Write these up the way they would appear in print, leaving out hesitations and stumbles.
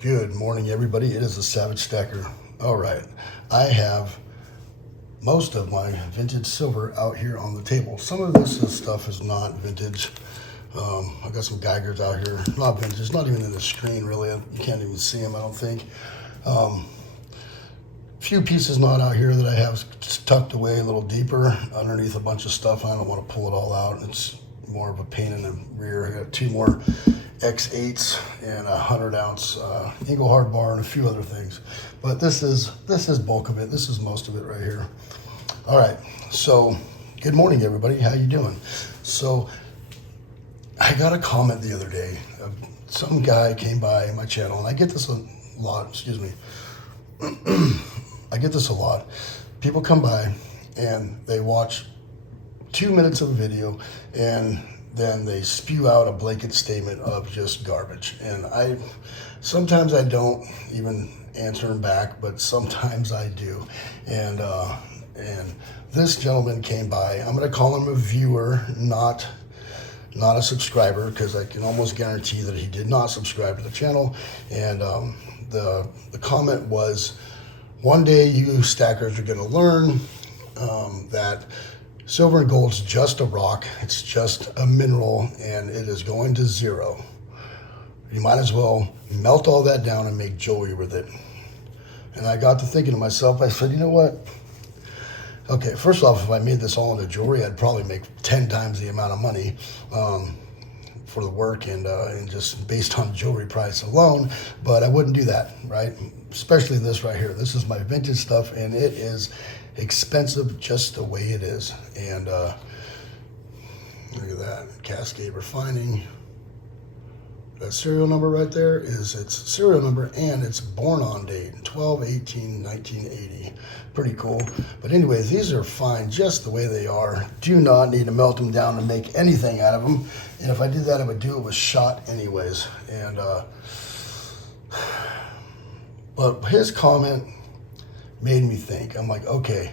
Good morning, everybody. It is the Savagestacker. All right, I have most of my vintage silver out here on the table. Some of this stuff is not vintage. I got some Geigers out here, not vintage, not even in the screen really. You can't even see them, I don't think. Few pieces not out here that I have tucked away a little deeper underneath a bunch of stuff. I don't want to pull it all out. It's more of a pain in the rear. I got two more X8s and a 100-ounce Engelhard bar and a few other things. But this is bulk of it. This is most of it right here. All right. So good morning, everybody. How you doing? So I got a comment the other day. Some guy came by my channel, and I get this a lot. Excuse me. I get this a lot. People come by and they watch 2 minutes of a video and then they spew out a blanket statement of just garbage. And sometimes I don't even answer them back, but sometimes I do. And this gentleman came by. I'm going to call him a viewer, not a subscriber, because I can almost guarantee that he did not subscribe to the channel. And the comment was, one day you stackers are going to learn that silver and gold's just a rock, it's just a mineral, and it is going to zero. You might as well melt all that down and make jewelry with it. And I got to thinking to myself, I said, you know what? Okay, first off, if I made this all into jewelry, I'd probably make 10 times the amount of money for the work and just based on jewelry price alone, but I wouldn't do that, right? Especially this right here. This is my vintage stuff, and it is expensive just the way it is. And look at that, Cascade Refining. That serial number right there is its serial number and its born on date, 12/18/1980. Pretty cool. But anyway, these are fine just the way they are. Do not need to melt them down to make anything out of them. And if I did that, I would do it with shot anyways. And but his comment made me think. I'm like, okay,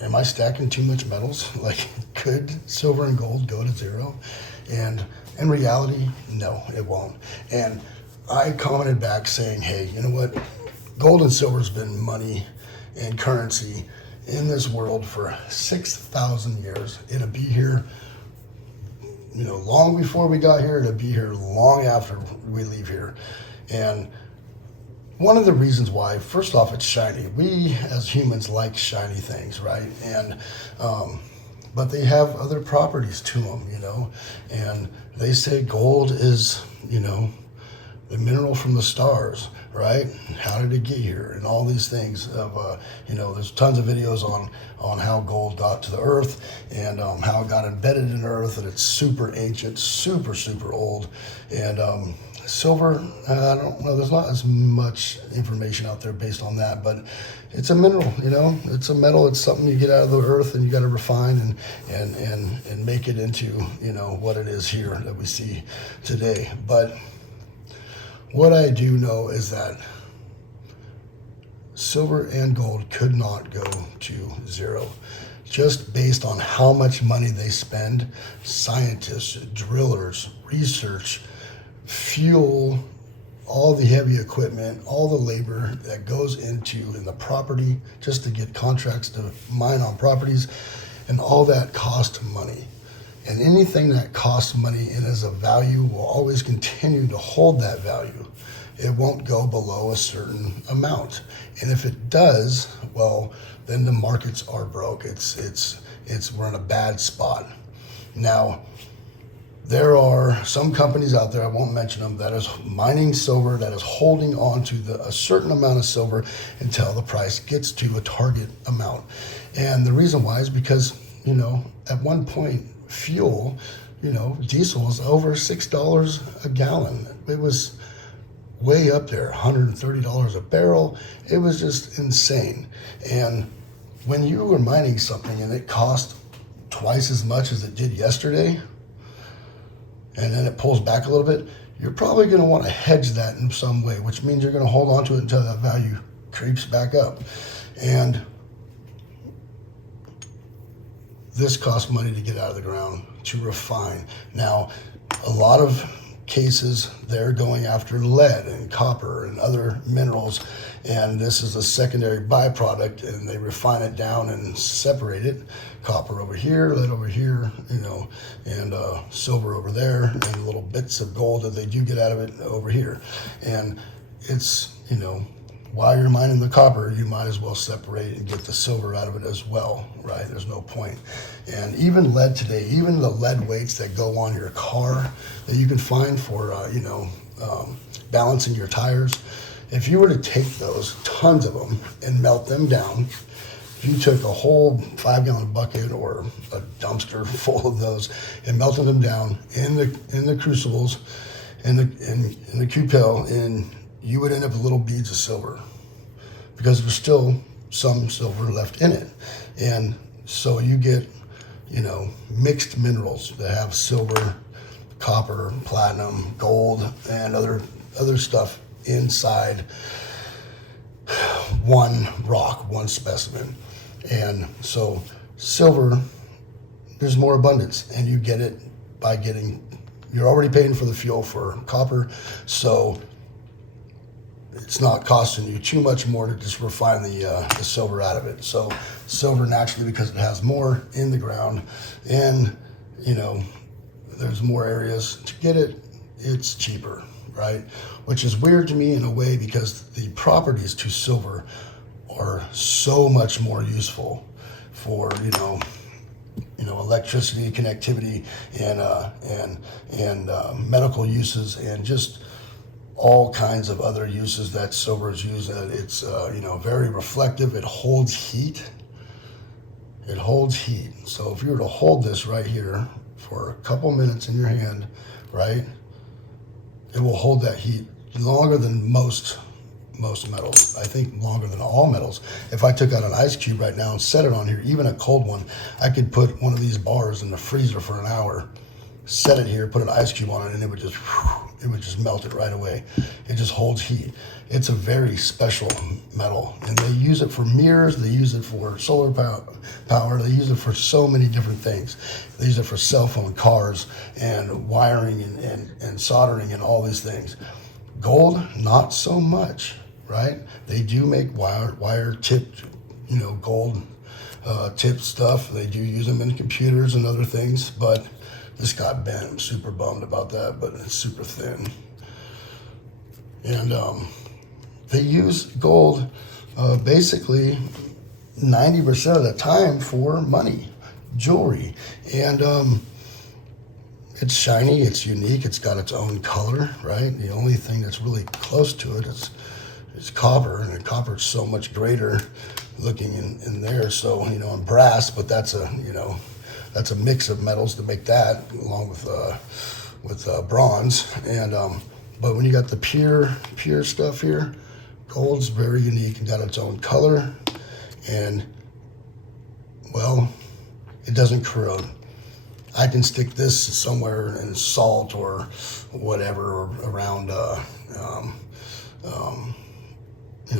am I stacking too much metals? Like, could silver and gold go to zero? And in reality, no, it won't. And I commented back saying, hey, you know what? Gold and silver's been money and currency in this world for 6,000 years. It'll be here, you know, long before we got here. It'll be here long after we leave here. And one of the reasons why, first off, it's shiny. We as humans like shiny things, right? And but they have other properties to them, you know. And they say gold is, you know, the mineral from the stars, right? How did it get here? And all these things of, you know, there's tons of videos on how gold got to the earth and how it got embedded in earth, and it's super ancient, super old. And silver, I don't know, there's not as much information out there based on that, but it's a mineral, you know, it's a metal, it's something you get out of the earth and you got to refine and make it into, you know, what it is here that we see today. But what I do know is that silver and gold could not go to zero. Just based on how much money they spend, scientists, drillers, research, fuel, all the heavy equipment, all the labor that goes into in the property just to get contracts to mine on properties, and all that costs money. And anything that costs money and is of value will always continue to hold that value. It won't go below a certain amount. And if it does, well, then the markets are broke. We're in a bad spot. Now, there are some companies out there, I won't mention them, that is mining silver, that is holding on to a certain amount of silver until the price gets to a target amount. And the reason why is because, you know, at one point, fuel, you know, diesel was over $6 a gallon. It was way up there, $130 a barrel. It was just insane. And when you were mining something and it cost twice as much as it did yesterday, and then it pulls back a little bit, you're probably going to want to hedge that in some way, which means you're going to hold on to it until that value creeps back up. And this costs money to get out of the ground, to refine. Now, a lot of cases, they're going after lead and copper and other minerals, and this is a secondary byproduct, and they refine it down and separate it. Copper over here, lead over here, and silver over there, and little bits of gold that they do get out of it over here. And it's, while you're mining the copper, you might as well separate and get the silver out of it as well, right? There's no point. And even lead today, even the lead weights that go on your car that you can find for, balancing your tires, if you were to take those, tons of them, and melt them down, if you took a whole 5-gallon bucket or a dumpster full of those and melted them down in the crucibles, in the cupel, and you would end up with little beads of silver because there's still some silver left in it. And so you get, mixed minerals that have silver, copper, platinum, gold, and other stuff inside one rock, one specimen. And so silver, there's more abundance, and you get it by you're already paying for the fuel for copper, so it's not costing you too much more to just refine the silver out of it. So silver, naturally, because it has more in the ground, and there's more areas to get it, it's cheaper, right? Which is weird to me in a way, because the properties to silver are so much more useful for electricity, connectivity, and medical uses, and just all kinds of other uses that silver is used. It's very reflective. It holds heat. It holds heat. So if you were to hold this right here for a couple minutes in your hand, right, it will hold that heat longer than most metals. I think longer than all metals. If I took out an ice cube right now and set it on here, even a cold one, I could put one of these bars in the freezer for an hour, set it here, put an ice cube on it, and it would just melt it right away. It just holds heat. It's a very special metal, and they use it for mirrors. They use it for solar power. They use it for so many different things. They use it for cell phone, cars, and wiring and soldering and all these things. Gold, not so much, right? They do make wire tipped, gold tip stuff. They do use them in computers and other things, but this got bent. I'm super bummed about that, but it's super thin. And they use gold basically 90% of the time for money, jewelry. And it's shiny, it's unique, it's got its own color, right? The only thing that's really close to it is copper, and copper is so much greater looking in there. So, and brass, but that's a mix of metals to make that, along with bronze. And but when you got the pure stuff here, gold's very unique and got its own color, and it doesn't corrode. I can stick this somewhere in salt or whatever, or around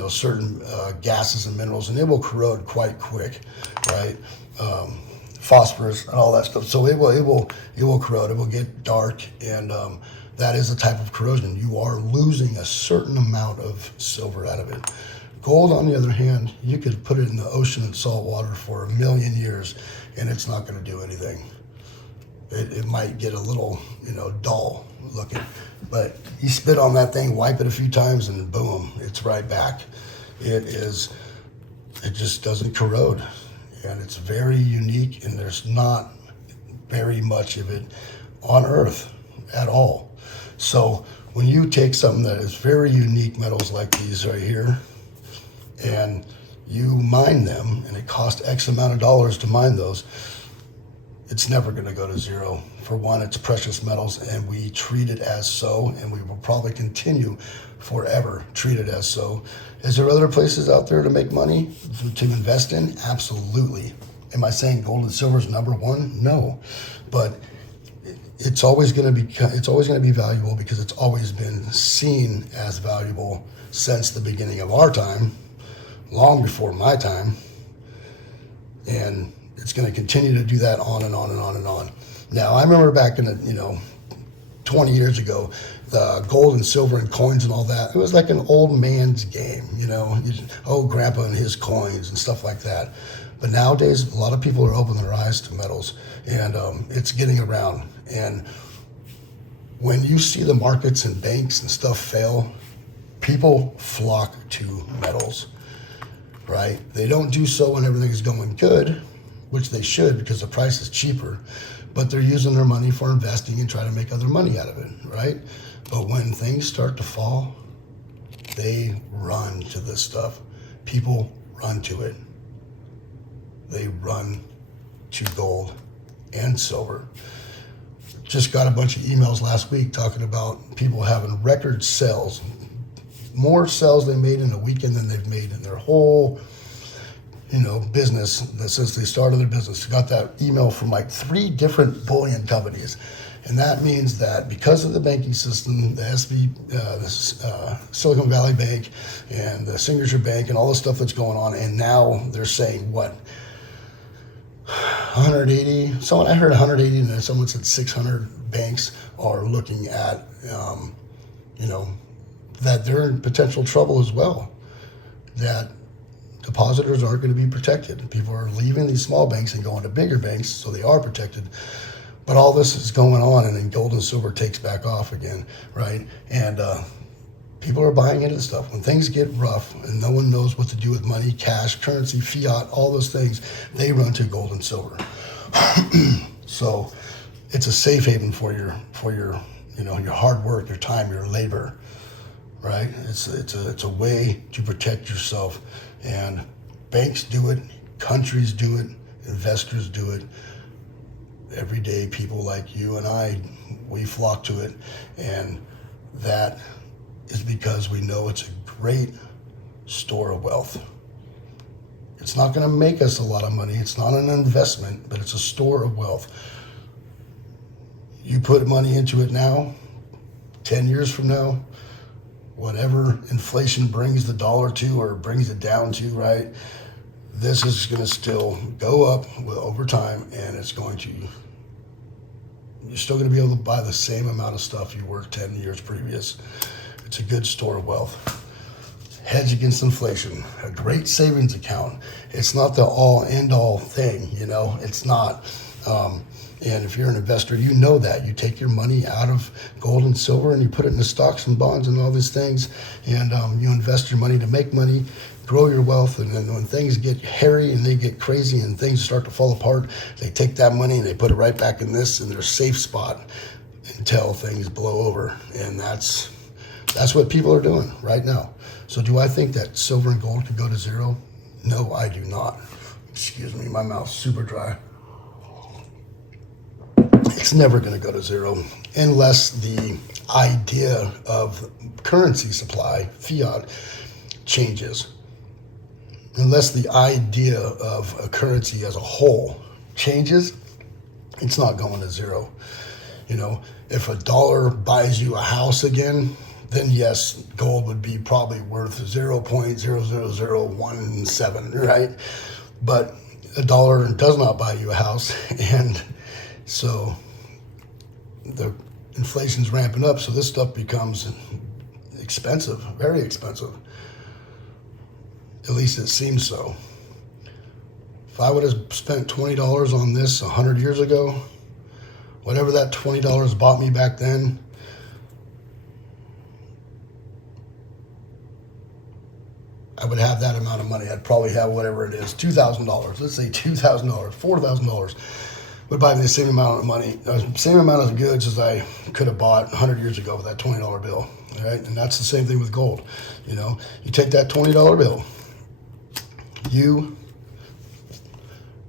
certain gases and minerals, and it will corrode quite quick, right? Phosphorus and all that stuff. So it will corrode. It will get dark, and that is a type of corrosion. You are losing a certain amount of silver out of it. Gold, on the other hand, you could put it in the ocean and salt water for 1,000,000 years, and it's not going to do anything. It might get a little, dull looking, but you spit on that thing, wipe it a few times, and boom, it's right back. It just doesn't corrode, and it's very unique, and there's not very much of it on Earth at all. So when you take something that is very unique, metals like these right here, and you mine them, and it costs X amount of dollars to mine those, it's never going to go to zero. For one, it's precious metals, and we treat it as so, and we will probably continue forever treat it as so. Is there other places out there to make money, to invest in? Absolutely. Am I saying gold and silver is number one? No, but it's always going to be valuable, because it's always been seen as valuable since the beginning of our time, long before my time, and it's going to continue to do that on and on and on and on. Now, I remember back in the 20 years ago, the gold and silver and coins and all that, it was like an old man's game, you know, oh, grandpa and his coins and stuff like that. But nowadays, a lot of people are opening their eyes to metals, and it's getting around. And when you see the markets and banks and stuff fail, people flock to metals, right? They don't do so when everything is going good, which they should because the price is cheaper, but they're using their money for investing and trying to make other money out of it, right? But when things start to fall, they run to this stuff. People run to it. They run to gold and silver. Just got a bunch of emails last week talking about people having record sales, more sales they made in a weekend than they've made in their whole, business since they started their business. Got that email from like 3 different bullion companies. And that means that because of the banking system, the Silicon Valley Bank and the Signature Bank and all the stuff that's going on, and now they're saying what? 180. I heard 180, and then someone said 600 banks are looking at, that they're in potential trouble as well. That depositors aren't going to be protected. People are leaving these small banks and going to bigger banks, so they are protected. But all this is going on, and then gold and silver takes back off again, right? And people are buying into this stuff. When things get rough and no one knows what to do with money, cash, currency, fiat, all those things, they run to gold and silver. So it's a safe haven for your your hard work, your time, your labor, right? It's a way to protect yourself, and banks do it, countries do it, investors do it. Every day, people like you and I, we flock to it, and that is because we know it's a great store of wealth. It's not going to make us a lot of money. It's not an investment, but it's a store of wealth. You put money into it now, 10 years from now, whatever inflation brings the dollar to or brings it down to, right? This is going to still go up over time, and you're still going to be able to buy the same amount of stuff you worked 10 years previous. It's a good store of wealth. Hedge against inflation, a great savings account. It's not the all-end-all thing, it's not. And if you're an investor, you know that. You take your money out of gold and silver and you put it into stocks and bonds and all these things, and you invest your money to make money, grow your wealth, and then when things get hairy and they get crazy and things start to fall apart, they take that money and they put it right back in their safe spot until things blow over. And that's what people are doing right now. So do I think that silver and gold could go to zero? No, I do not. Excuse me, my mouth's super dry. It's never going to go to zero unless the idea of currency supply, fiat, changes. Unless the idea of a currency as a whole changes, it's not going to zero. If a dollar buys you a house again, then yes, gold would be probably worth 0.00017, right? But a dollar does not buy you a house, and so the inflation's ramping up, so this stuff becomes expensive, very expensive. At least it seems so. If I would have spent $20 on this 100 years ago, whatever that $20 bought me back then, I would have that amount of money. I'd probably have whatever it is, $2,000. Let's say $2,000, $4,000 would buy me the same amount of money, same amount of goods as I could have bought 100 years ago with that $20 bill, right? And that's the same thing with gold. You take that $20 bill, you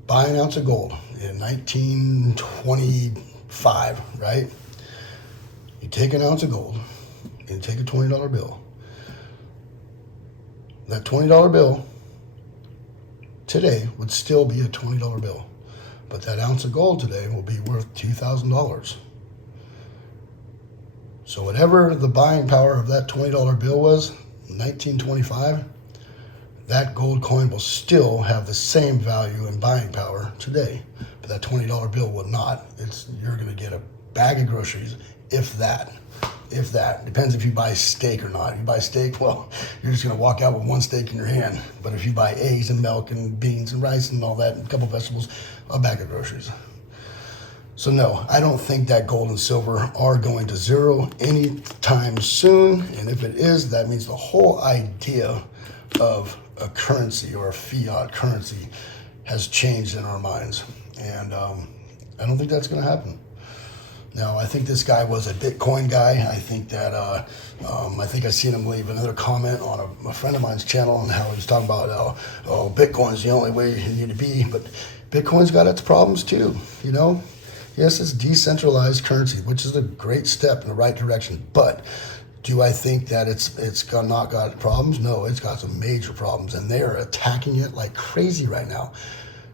buy an ounce of gold in 1925, right? You take an ounce of gold and take a $20 bill. That $20 bill today would still be a $20 bill. But that ounce of gold today will be worth $2,000. So whatever the buying power of that $20 bill was in 1925, that gold coin will still have the same value and buying power today. But that $20 bill will not. You're going to get a bag of groceries if that. If that. Depends if you buy steak or not. If you buy steak, well, you're just going to walk out with one steak in your hand. But if you buy eggs and milk and beans and rice and all that, and a couple vegetables, a bag of groceries. So no, I don't think that gold and silver are going to zero anytime soon. And if it is, that means the whole idea of a currency or a fiat currency has changed in our minds. And I don't think that's going to happen. Now, I think this guy was a Bitcoin guy. I think that, I think I seen him leave another comment on a friend of mine's channel and how he was talking about, oh, Bitcoin's the only way you need to be. But Bitcoin's got its problems too, you know? Yes, it's decentralized currency, which is a great step in the right direction. But do I think that it's not got problems? No, it's got some major problems. And they are attacking it like crazy right now.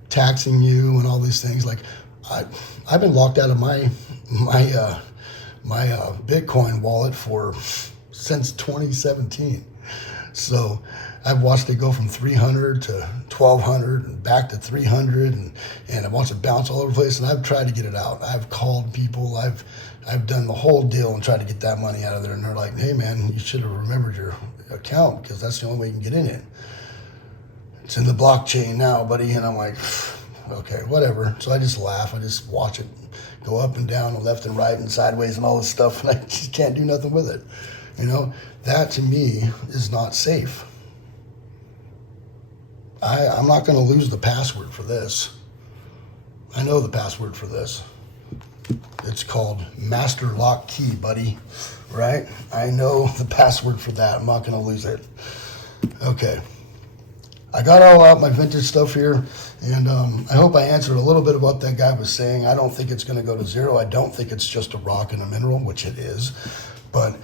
Taxing you and all these things. Like, I've been locked out of my Bitcoin wallet since 2017. So I've watched it go from 300 to 1200 and back to 300 and I watched it bounce all over the place, and I've tried to get it out. I've called people, I've done the whole deal and tried to get that money out of there, and they're like, hey man, you should have remembered your account because that's the only way you can get in it. It's in the blockchain now, buddy. And I'm like, okay, whatever. So I just laugh. I just watch it go up and down and left and right and sideways and all this stuff, and I just can't do nothing with it. You know, that to me is not safe. I'm not going to lose the password for this. I know the password for this. It's called master lock key, buddy. Right? I know the password for that. I'm not going to lose it. Okay. I got all out my vintage stuff here, and I hope I answered a little bit of what that guy was saying. I don't think it's going to go to zero. I don't think it's just a rock and a mineral, which it is, but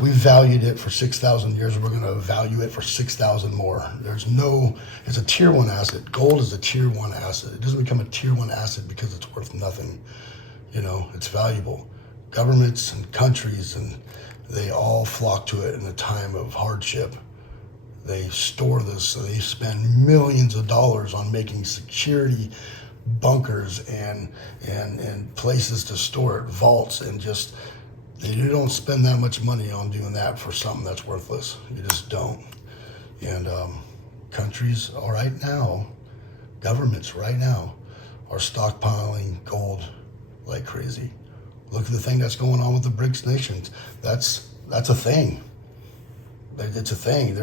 we valued it for 6,000 years. We're going to value it for 6,000 more. It's a tier 1 asset. Gold is a tier 1 asset. It doesn't become a tier 1 asset because it's worth nothing. You know, it's valuable. Governments and countries, and they all flock to it in a time of hardship. They store this, so they spend millions of dollars on making security bunkers and places to store it, vaults, and just, you don't spend that much money on doing that for something that's worthless. You just don't. And countries right now, governments right now, are stockpiling gold like crazy. Look at the thing that's going on with the BRICS nations. That's a thing. It's a thing.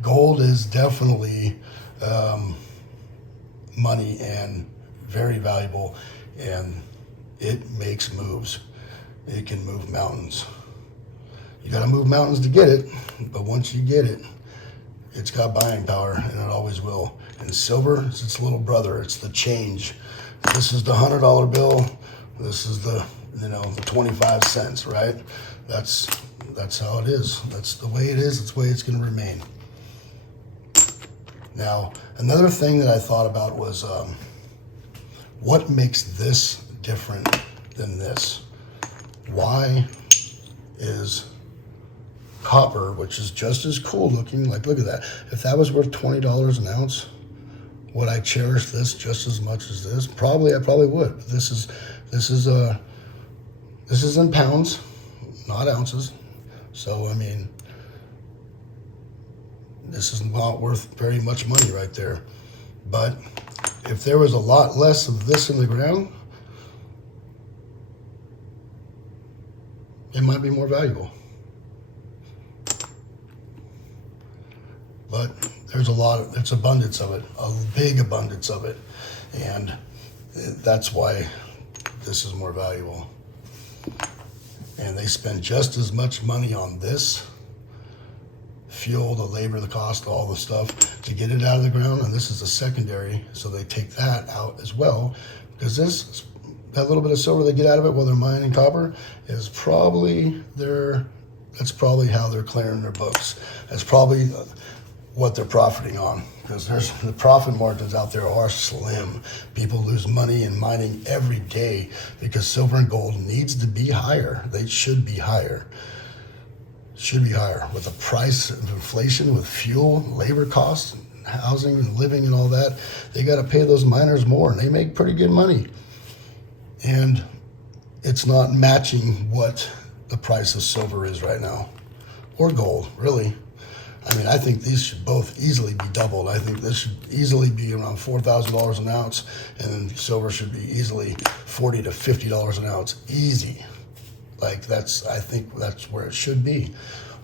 Gold is definitely money and very valuable, and it makes moves. It can move mountains. You got to move mountains to get it, but once you get it, it's got buying power, and it always will. And silver is its little brother. It's the change. This is the $100 bill. This is the 25 cents, right? That's how it is. That's the way it is. That's the way it's going to remain. Now, another thing that I thought about was what makes this different than this? Why is copper, which is just as cool looking, like look at that. If that was worth $20 an ounce, would I cherish this just as much as this? I probably would. But this is in pounds, not ounces. So, I mean, this is not worth very much money right there. But if there was a lot less of this in the ground, it might be more valuable. But there's abundance of it, a big abundance of it. And that's why this is more valuable. And they spend just as much money on this fuel, the labor, the cost, all the stuff to get it out of the ground, and this is a secondary, so they take that out as well, because that little bit of silver they get out of it while they're mining copper is that's probably how they're clearing their books. That's probably what they're profiting on, because the profit margins out there are slim. People lose money in mining every day because silver and gold needs to be higher. They should be higher. With the price of inflation, with fuel, labor costs, housing and living and all that, they got to pay those miners more, and they make pretty good money. And it's not matching what the price of silver is right now, or gold, really. I mean, I think these should both easily be doubled. I think this should easily be around $4,000 an ounce, and then silver should be easily $40 to $50 an ounce, easy. Like I think that's where it should be.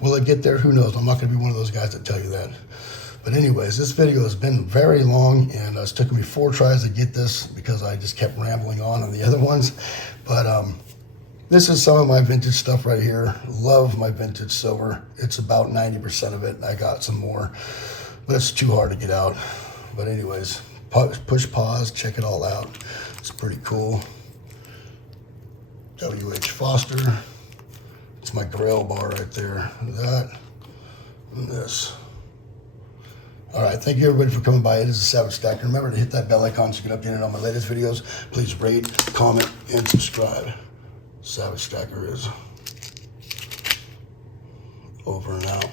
Will it get there? Who knows? I'm not going to be one of those guys that tell you that. But anyways, this video has been very long, and it's taken me 4 tries to get this because I just kept rambling on the other ones. But this is some of my vintage stuff right here. Love my vintage silver. It's about 90% of it. I got some more, but it's too hard to get out. But anyways, push pause, check it all out. It's pretty cool. W.H. Foster. It's my Grail bar right there. That and this. All right, thank you everybody for coming by. It is a Savagestacker. Remember to hit that bell icon so you get updated on my latest videos. Please rate, comment, and subscribe. Savagestacker is over and out.